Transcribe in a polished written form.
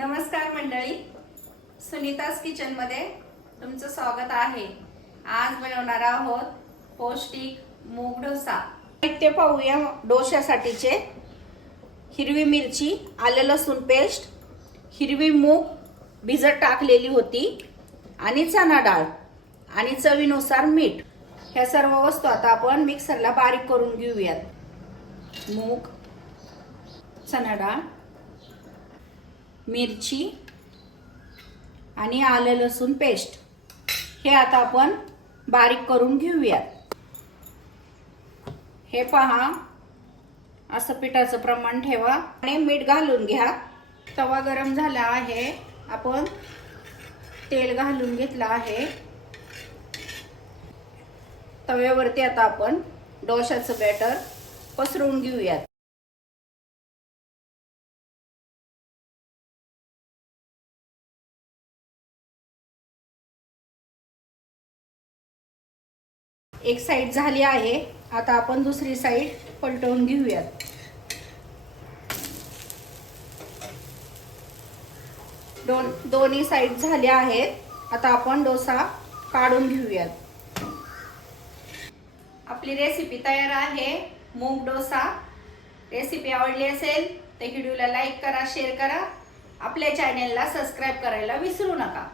नमस्कार मंडळी, सुनीताज किचन मध्ये तुमचं स्वागत आहे। आज बनवणार आहोत पौष्टिक मूग डोसा। साहित्य पाहूया डोश्यासाठीचे। हिरवी मिरची, आलं लसूण पेस्ट, हिरवी मूग भिजत टाकलेली होती आणि चणा डाळ आणि चवीनुसार मीठ। ह्या सर्व वस्तू आता आपण मिक्सरला बारीक करून घेऊयात। मूग, चणा डाळ, मिरची आणि आलं लसूण पेस्ट हे आता आपण बारीक करून घेऊयात। हे पहा, असं पिठाचं प्रमाण ठेवा आणि मीठ घालून घ्या। तवा गरम झाला आहे, आपण तेल घालून घेतलं आहे। तव्यावरती आता आपण डोशाचं बॅटर पसरवून घेऊयात। एक साइड झाली आहे, आता आपण दुसरी साइड पलटवून घेऊयात। दोन्ही साइड झाल्या आहेत, आता आपण डोसा काढून घेऊयात। आपली रेसिपी तयार आहे, मूग डोसा। रेसिपी आवडली असेल तर व्हिडिओला लाईक करा, शेअर करा, आपल्या चॅनलला सबस्क्राइब करायला विसरू नका।